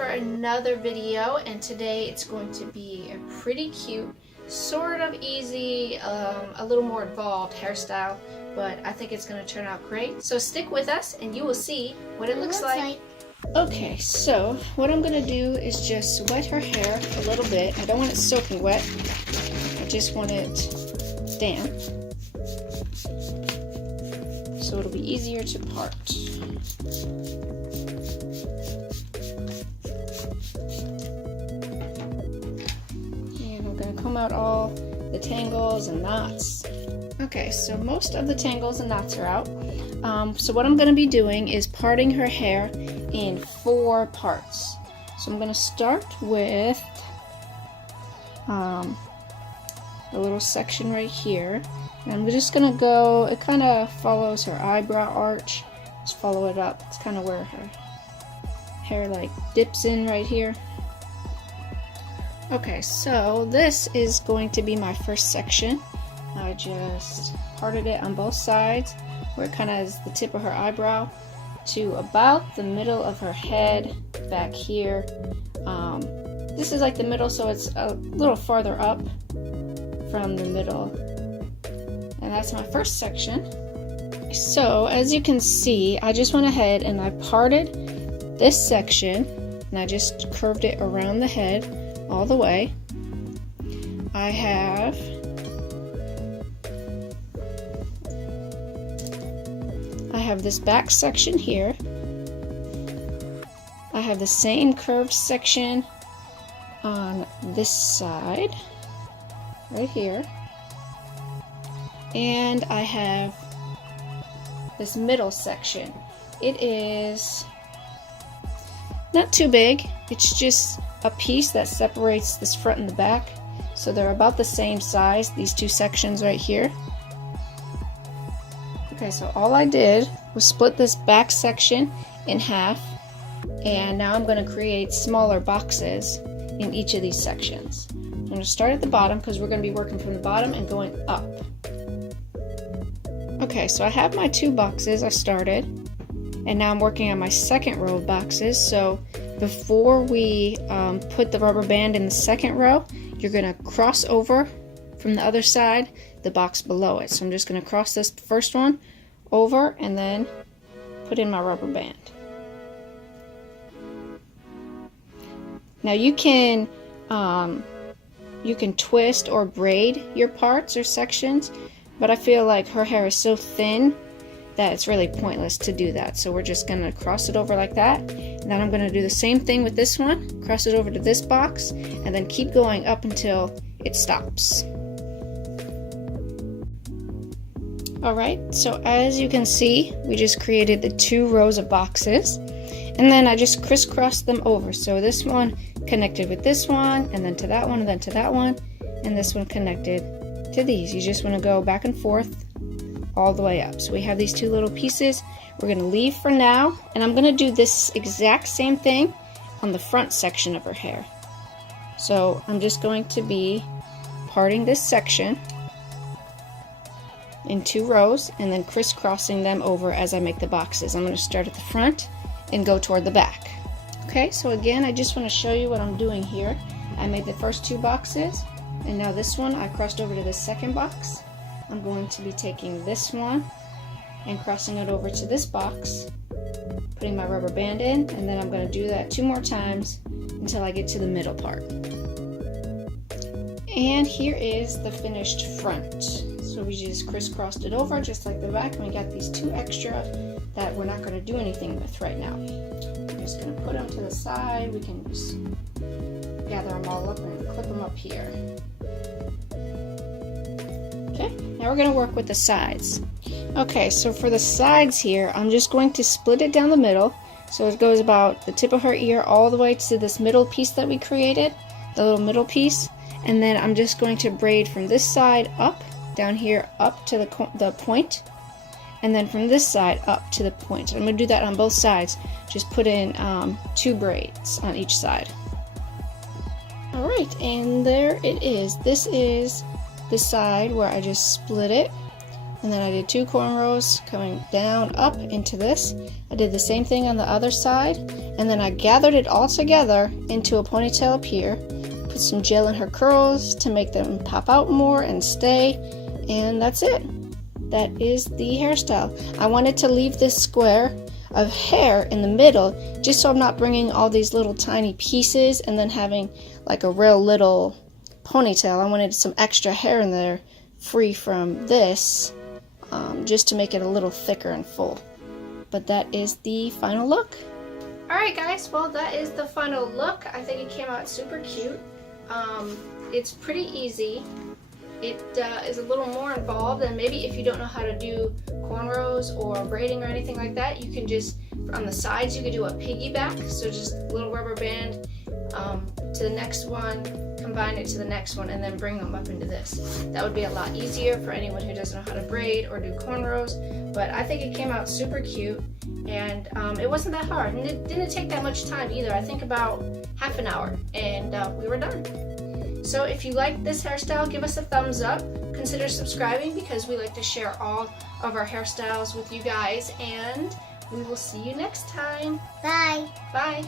for another video, and today it's going to be a pretty cute, sort of easy, a little more involved hairstyle, but I think it's going to turn out great. So stick with us and you will see what it looks like. Okay, so what I'm going to do is just wet her hair a little bit. I don't want it soaking wet, I just want it damp, so it'll be easier to part. And I'm going to comb out all the tangles and knots. Okay, so most of the tangles and knots are out. So what I'm going to be doing is parting her hair in 4 parts. So I'm going to start with a little section right here. And I'm just going to go, it kind of follows her eyebrow arch. Just follow it up. It's kind of where her hair like dips in right here. Okay, so this is going to be my first section. I just parted it on both sides where it kind of is the tip of her eyebrow to about the middle of her head back here. This is like the middle, so it's a little farther up from the middle. And that's my first section. So as you can see, I just went ahead and I parted this section and I just curved it around the head all the way. I have this back section here. I have the same curved section on this side right here, and I have this middle section. It is not too big, it's just a piece that separates this front and the back, so they're about the same size, these 2 sections right here. Okay, so all I did was split this back section in half, and now I'm going to create smaller boxes in each of these sections. I'm going to start at the bottom because we're going to be working from the bottom and going up. Okay, so I have my 2 boxes I started, and now I'm working on my second row of boxes. So before we put the rubber band in the second row, you're going to cross over from the other side the box below it. So I'm just going to cross this first one over and then put in my rubber band. Now you can twist or braid your parts or sections, but I feel like her hair is so thin that it's really pointless to do that. So we're just going to cross it over like that, and then I'm going to do the same thing with this one, cross it over to this box, and then keep going up until it stops. Alright, so as you can see, we just created the 2 rows of boxes, and then I just crisscrossed them over. So this one connected with this one, and then to that one, and then to that one, and this one connected to these. You just want to go back and forth all the way up. So we have these 2 little pieces. We're going to leave for now, and I'm going to do this exact same thing on the front section of her hair. So I'm just going to be parting this section in 2 rows and then crisscrossing them over as I make the boxes. I'm going to start at the front and go toward the back. Okay, so again, I just want to show you what I'm doing here. I made the first 2 boxes, and now this one I crossed over to the second box. I'm going to be taking this one and crossing it over to this box, putting my rubber band in, and then I'm going to do that 2 more times until I get to the middle part. And here is the finished front. So we just crisscrossed it over just like the back, and we got these 2 extra that we're not going to do anything with right now. I'm just going to put them to the side. We can just gather them all up and clip them up here. Okay, now we're going to work with the sides. Okay, so for the sides here, I'm just going to split it down the middle. So it goes about the tip of her ear all the way to this middle piece that we created, the little middle piece. And then I'm just going to braid from this side up, down here up to the point, and then from this side up to the point. I'm going to do that on both sides. Just put in 2 braids on each side. Alright, and there it is. This is the side where I just split it and then I did 2 cornrows coming down up into this. I did the same thing on the other side, and then I gathered it all together into a ponytail up here, put some gel in her curls to make them pop out more and stay, and that's it. That is the hairstyle. I wanted to leave this square of hair in the middle just so I'm not bringing all these little tiny pieces and then having like a real little ponytail. I wanted some extra hair in there free from this, just to make it a little thicker and full. But that is the final look. Alright guys, well that is the final look. I think it came out super cute. It's pretty easy. It is a little more involved, and maybe if you don't know how to do cornrows or braiding or anything like that, you can just, on the sides, you could do a piggyback, so just a little rubber band to the next one, combine it to the next one, and then bring them up into this. That would be a lot easier for anyone who doesn't know how to braid or do cornrows, but I think it came out super cute, and it wasn't that hard, and it didn't take that much time either. I think about half an hour, and we were done. So if you like this hairstyle, give us a thumbs up. Consider subscribing because we like to share all of our hairstyles with you guys, and we will see you next time. Bye. Bye.